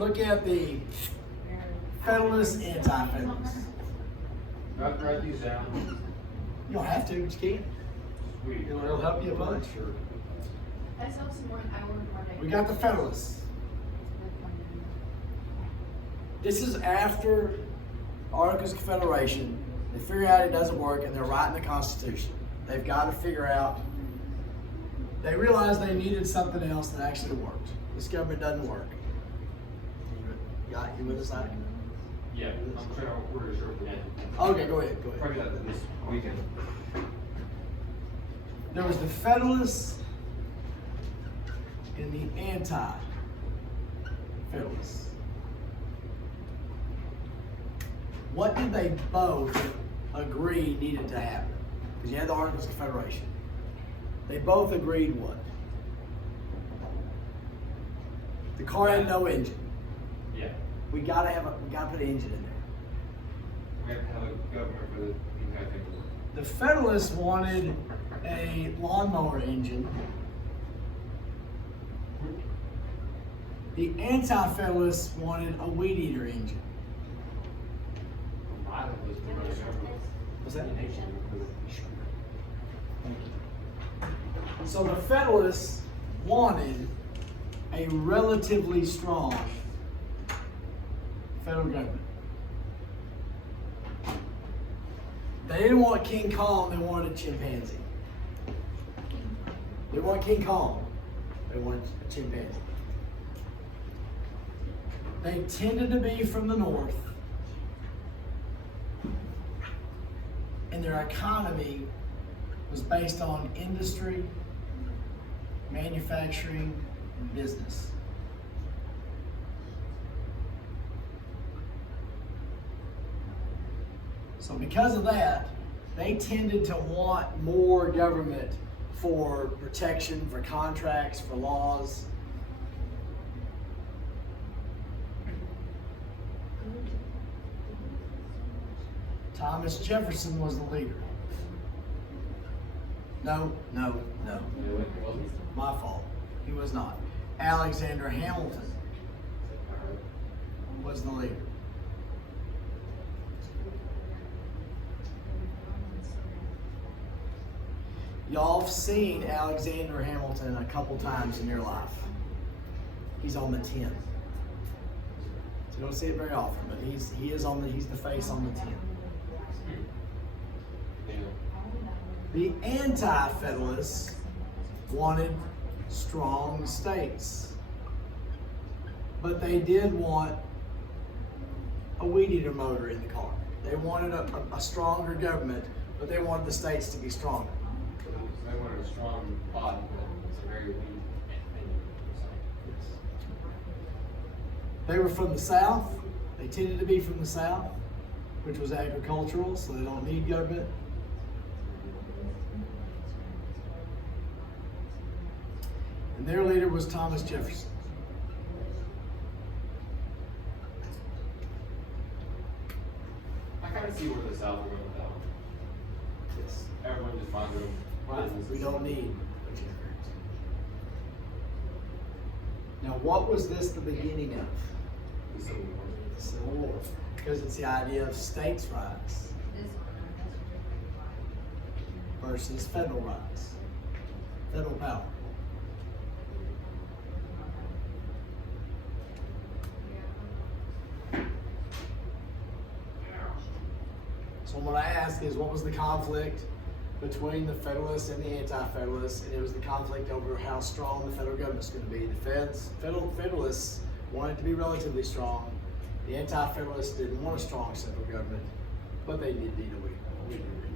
look at the Federalist, Anti-Federalist. I have to write these down. You don't have to, but you can. Sweet. It'll help you a bunch. I still have some more. I ordered more. We got the Federalists. This is after Articles of Confederation. They figure out it doesn't work and they're writing the Constitution. They've got to figure out, they realized they needed something else that actually worked. This government doesn't work. You with us, Ike? Yeah, I'm trying to order a short for that. Okay, go ahead. Probably that this weekend. There was the Federalists and the Anti-Federalists. What did they both agree needed to happen? Because you had the Articles of Confederation. They both agreed what? The car had no engine. Yeah. We gotta put an engine in there. We have to have a government for the entire thing to work. The Federalists wanted a lawnmower engine. The Anti-Federalists wanted a weed eater engine. What's that? So the Federalists wanted a relatively strong federal government. They didn't want King Kong, they wanted a chimpanzee. They want King Kong, they wanted a chimpanzee. They tended to be from the north, and their economy was based on industry, manufacturing, and business. So because of that, they tended to want more government for protection, for contracts, for laws. Thomas Jefferson was the leader. No. My fault. He was not. Alexander Hamilton was the leader. Y'all have seen Alexander Hamilton a couple times in your life. He's on the 10. So you don't see it very often, but he's the face on the 10. The Anti-Federalists wanted strong states, but they did want a weed eater motor in the car. They wanted a stronger government, but they wanted the states to be stronger. They wanted a strong body, but it's a very weak engine. They were from the South. They tended to be from the South, which was agricultural, so they don't need government. And their leader was Thomas Jefferson. I kind of see where the South went with that one. Yes. Everyone just finds their own businesses. We don't need a generator. Now, what was this the beginning of? The Civil War. The Civil War. Because it's the idea of states' rights versus federal rights, federal power. So what I ask is, what was the conflict between the Federalists and the Anti-Federalists? And it was the conflict over how strong the federal government's going to be. The Federalists wanted to be relatively strong. The Anti-Federalists didn't want a strong central government, but they did need a weaker region.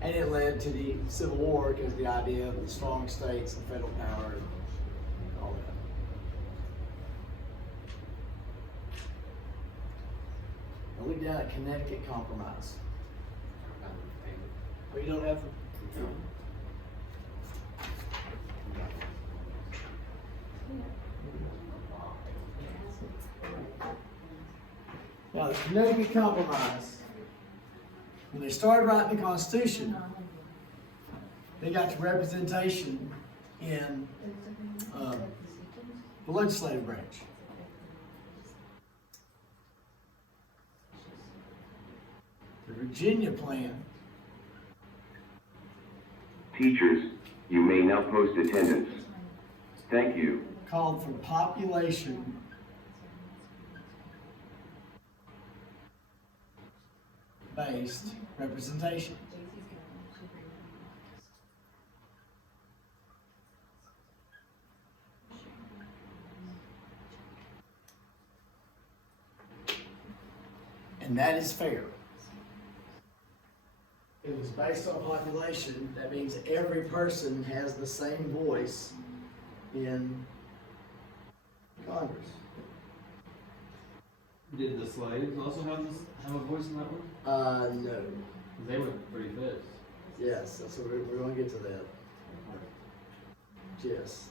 And it led to the Civil War because the idea of the strong states and federal power and all that. Now look down at Connecticut Compromise. Oh, you don't have them? Now the Connecticut Compromise, when they started writing the Constitution, they got to representation in the legislative branch. The Virginia plan Teachers, you may now post attendance. Thank you. called for population based representation. And that is fair. It was based on population. That means every person has the same voice in Congress. Did the slaves also have a voice in that one? No. They were pretty fit. Yes, that's what we're going to get to that. Yes.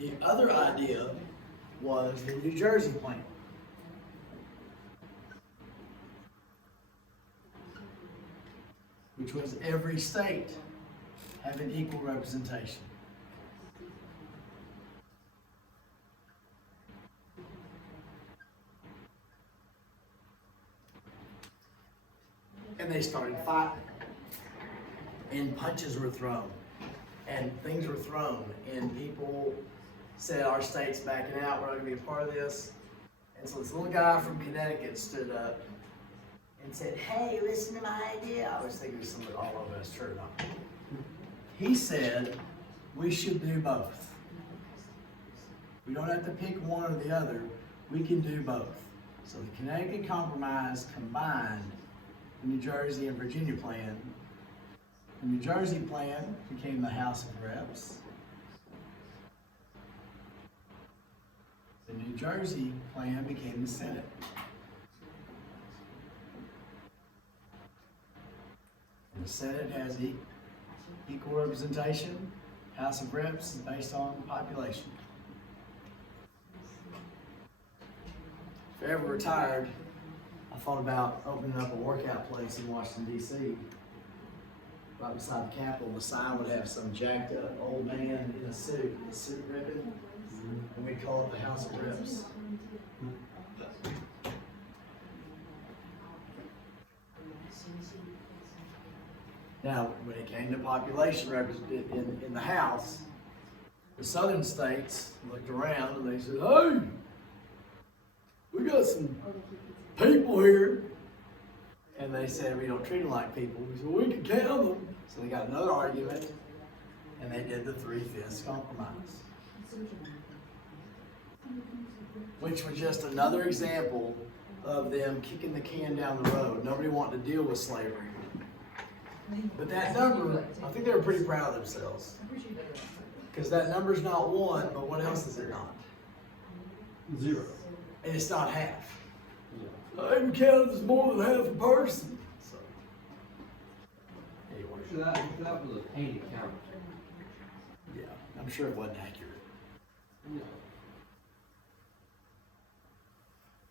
The other idea was the New Jersey plan. Which was every state having equal representation. And they started fighting. And punches were thrown. And things were thrown. And people said, our state's backing out, we're not gonna be a part of this. And so this little guy from Connecticut stood up and said, hey, listen to my idea. I was thinking it was something all over us, true or not. He said, we should do both. We don't have to pick one or the other, we can do both. So the Connecticut Compromise combined the New Jersey and Virginia plan. The New Jersey plan became the House of Reps. The New Jersey plan became the Senate. And the Senate has equal representation. House of Reps is based on population. If I ever retired, I thought about opening up a workout place in Washington, D.C. Right beside the Capitol. The sign would have some jacked up old man in a suit ribbon, and we'd call it the House of Reps. Now, when it came to population represented in the House, the southern states looked around and they said, hey, we got some people here. And they said, we don't treat them like people. We said, we can count them. So they got another argument, and they did the 3/5 compromise. Which was just another example of them kicking the can down the road. Nobody wanted to deal with slavery. But that number, I think they were pretty proud of themselves. Because that number's not one, but what else is it not? 0. And it's not half. I even counted as more than half a person. So, anyway. That was a pain to count. Yeah, I'm sure it wasn't accurate. No.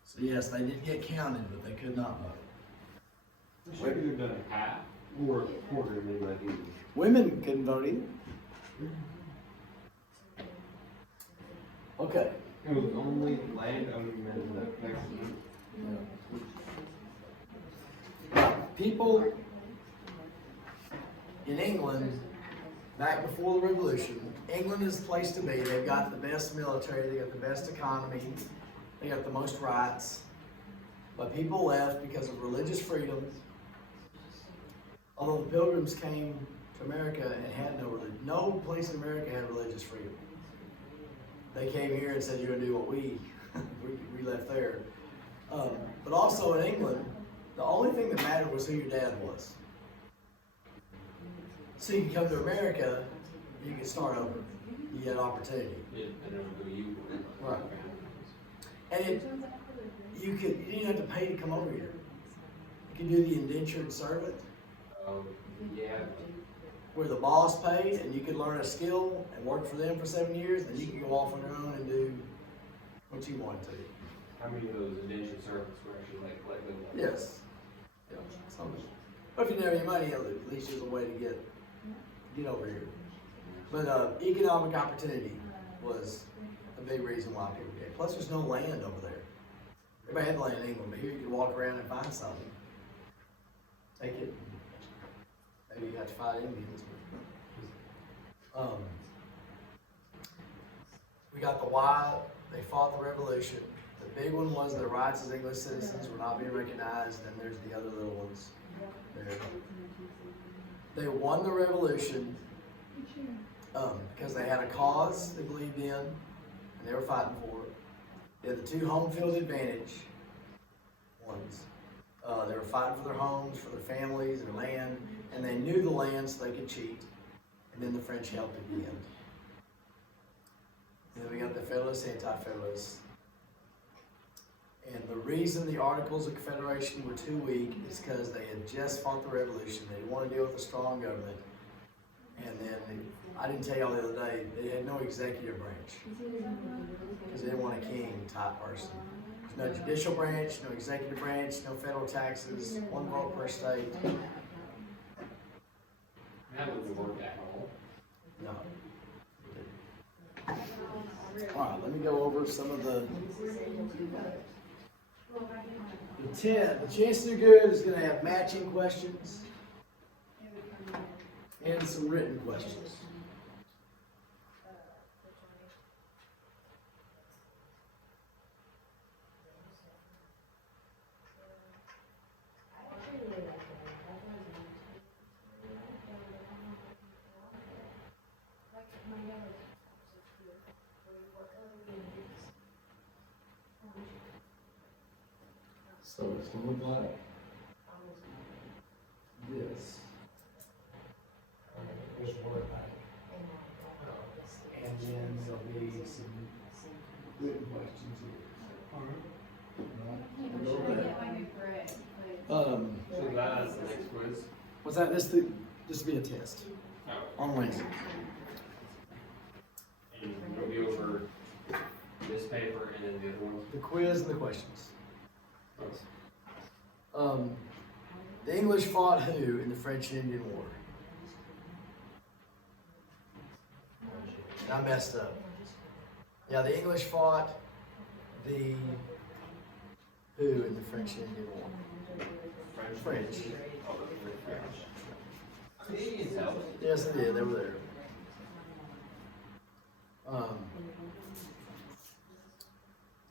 So yes, they did get counted, but they could not vote. They should have either done a half or a quarter, maybe like either. Women couldn't vote either. Okay. It was only landowning men that could. People in England, back before the Revolution, England is the place to be. They've got the best military, they got the best economy, they got the most rights. But people left because of religious freedom. Although the Pilgrims came to America and had no religion. No place in America had religious freedom. They came here and said, you're gonna do what we left there. But also in England, the only thing that mattered was who your dad was. So you could come to America, you could start over. You had opportunity. Right. And you didn't have to pay to come over here. You could do the indentured servant. Yeah. Where the boss paid and you could learn a skill and work for them for 7 years, and you could go off on your own and do what you wanted to. How many of those indentured servants were actually like let go? Yes. Yeah, some of it. But if you never have any money, at least there's a way to get over here. But economic opportunity was a big reason why people came. Plus, there's no land over there. Everybody had land in England, but here you can walk around and find something. Take it. Maybe you have to fight Indians. We got the why they fought the revolution. The big one was their rights as English citizens were not being recognized, and then there's the other little ones there. They won the revolution because they had a cause they believed in, and they were fighting for it. They had the two home field advantage ones. They were fighting for their homes, for their families, their land, and they knew the land so they could cheat. And then the French helped at the end. And then we got the Federalists, Anti-Federalists. And the reason the Articles of Confederation were too weak is because they had just fought the revolution. They didn't want to deal with a strong government. And then, I didn't tell y'all the other day, they had no executive branch. Because they didn't want a king type person. There's no judicial branch, no executive branch, no federal taxes, one vote per state. That wouldn't work at all. No. All right, let me go over some of the 10. The chance to do good is going to have matching questions and some written questions. So it's gonna look like This. And then there'll be some written questions here. I'm Go trying to ahead. get my new bread, but So that's the next quiz. What's that? This will be a test Oh. on Wednesday. And we'll be over this paper and then the other one. The quiz and the questions. The English fought who in the French and Indian War? I messed up. Yeah, the English fought the who in the French and Indian War? French. Oh, the French. The Indians helped. Yes, they did. They were there.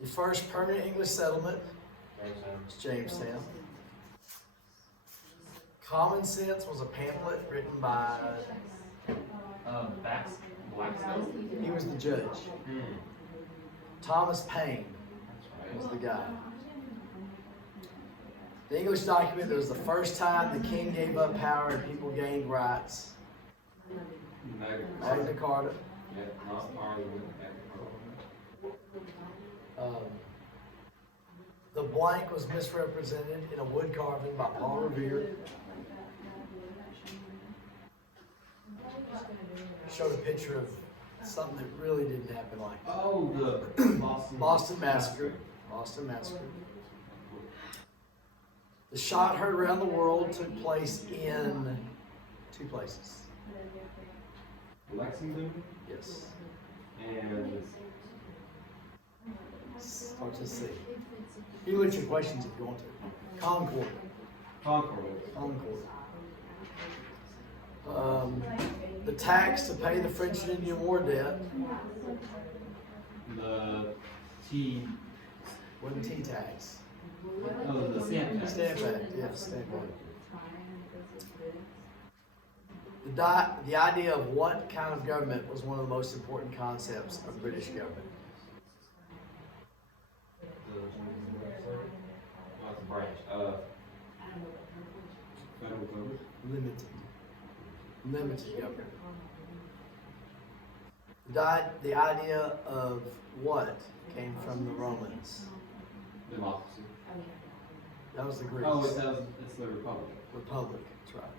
The first permanent English settlement was Jamestown. Common Sense was a pamphlet written by, Blackstone? he was the judge. Thomas Paine was the guy. The English document that was the first time the king gave up power and people gained rights. Magna Carta. Yeah, not Parliament. The blank was misrepresented in a wood carving by Paul Revere. Showed a picture of something that really didn't happen like that. Oh, the Boston Massacre. Boston Massacre. The shot heard around the world took place in 2 places. Lexington Yes. and Start to see. You can look at your questions if you want to. Concord. Concord. Concord. The tax to pay the French and Indian War debt. The T. Wasn't tea tax. Oh, the Stamp Act. Stamp Act, yes, Stamp Act. The idea of what kind of government was one of the most important concepts of British government. Not the branch. Federal government. Limited government. The idea of what came from the Romans. Democracy. That was the Greeks. Oh, it's the Republic. Republic, that's right.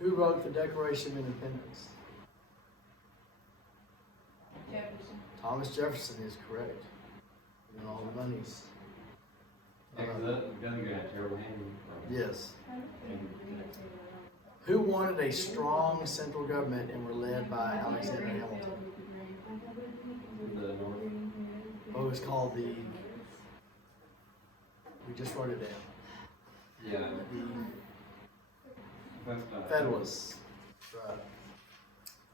Who wrote the Declaration of Independence? Jefferson. Thomas Jefferson is correct. And all the monies. Yeah, 'cause that gun got terrible handling. Yes. Who wanted a strong central government and were led by Alexander Hamilton? The North. What was called the, we just wrote it down, Yeah. the That's Federalists. Right.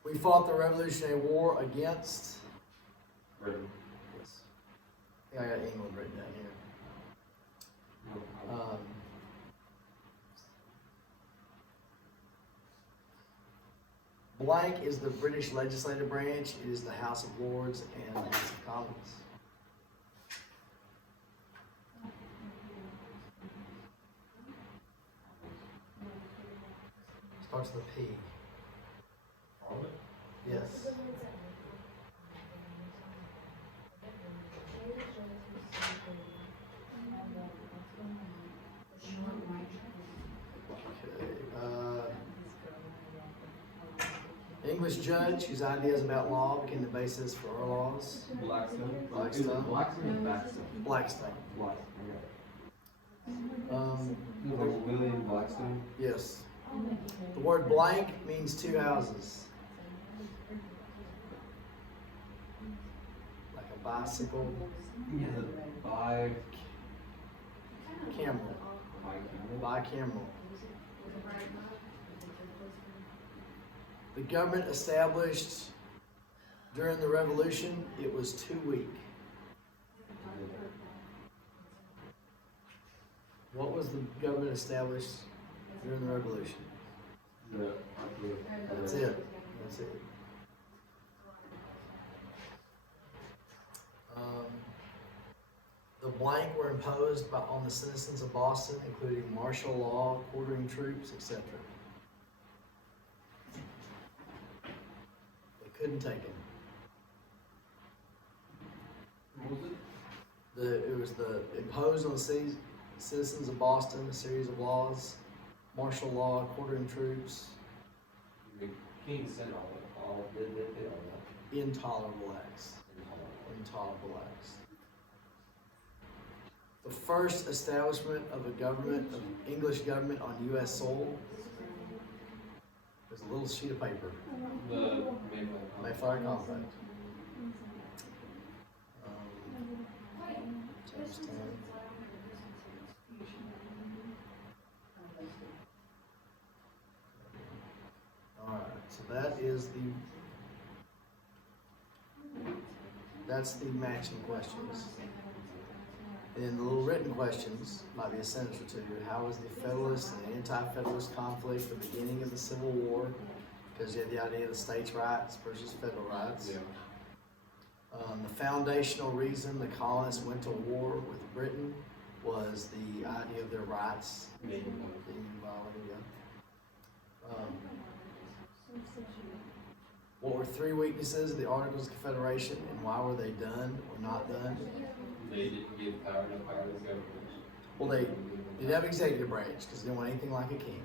We fought the Revolutionary War against, Britain. yes. Yeah, I got England written down here. Blank is the British legislative branch. It is the House of Lords and the House of Commons. Starts with a P. Yes. English judge whose ideas about law became the basis for our laws. Blackstone. Blackstone. Blackstone or Blackstone? Blackstone. Blackstone. Um, William Blackstone. yes. The word blank means two houses. Like a bicycle, Yeah, by camel, bicameral. The government established during the Revolution, it was too weak. What was the government established during the Revolution? That's it. That's it. The blank were imposed on the citizens of Boston, including martial law, quartering troops, etc. They couldn't take it. What was it? It was imposed on the citizens of Boston a series of laws, martial law, quartering troops, The king said all did all that. intolerable acts. Intolerable acts. The first establishment of a government, of English government on U.S. soil, was a little sheet of paper, The Mayflower Compact. James 10. Alright, so that's the matching questions. And then the little written questions might be a sentence or two. How was the Federalist and anti-Federalist conflict the beginning of the Civil War? Because you had the idea of the states' rights versus federal rights. Yeah. The foundational reason the colonists went to war with Britain was the idea of their rights being violated. What were three weaknesses of the Articles of Confederation, and why were they done or not done? They didn't give power to the government. Well, they didn't have executive branch because they didn't want anything like a king.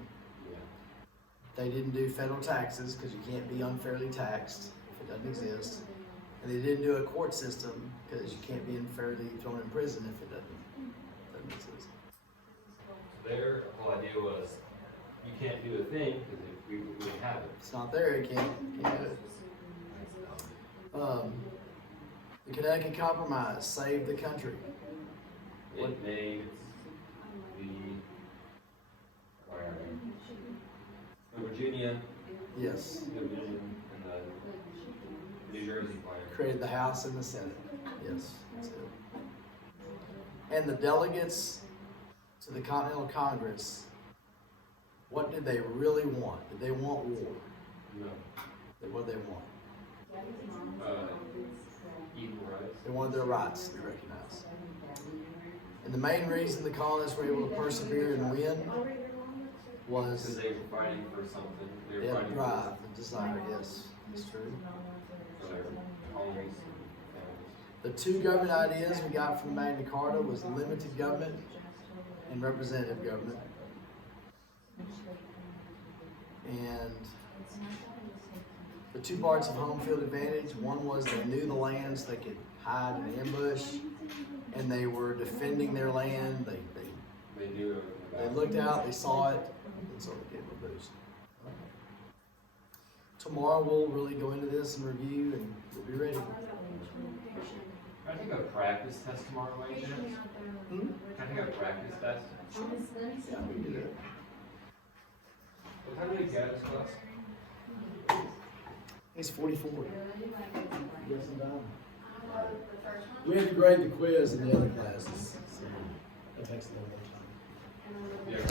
Yeah. They didn't do federal taxes because you can't be unfairly taxed if it doesn't exist. And they didn't do a court system because you can't be unfairly thrown in prison if it doesn't exist. Their whole idea was you can't do a thing because we didn't have it. It's not there, you can't do it. The Connecticut Compromise saved the country. It made the Virginia Yes. division and the New Jersey plan. Created the House and the Senate. Yes, that's it. And the delegates to the Continental Congress, what did they really want? Did they want war? No. What did they want? Equal rights. They wanted their rights to be recognized. And the main reason the colonists were able to persevere and win Because was they were fighting for something. They they were had fighting drive and desire. Yes, that's true. for their colonies and The two government ideas we got from Magna Carta was limited government and representative government. And the two parts of home field advantage, one was they knew the land so they could hide and ambush, and they were defending their land. They knew everything They about looked out, they saw it, and so they gave them a boost. Tomorrow we'll really go into this and review, and we'll be ready. Can I take a practice test tomorrow, by any chance? Hmm? Can I take a practice test? Yeah, we can do that. What time do you get this class? It's 44. Yes, I'm done. We had to grade the quiz in the other classes, so that takes a little more time. Yeah,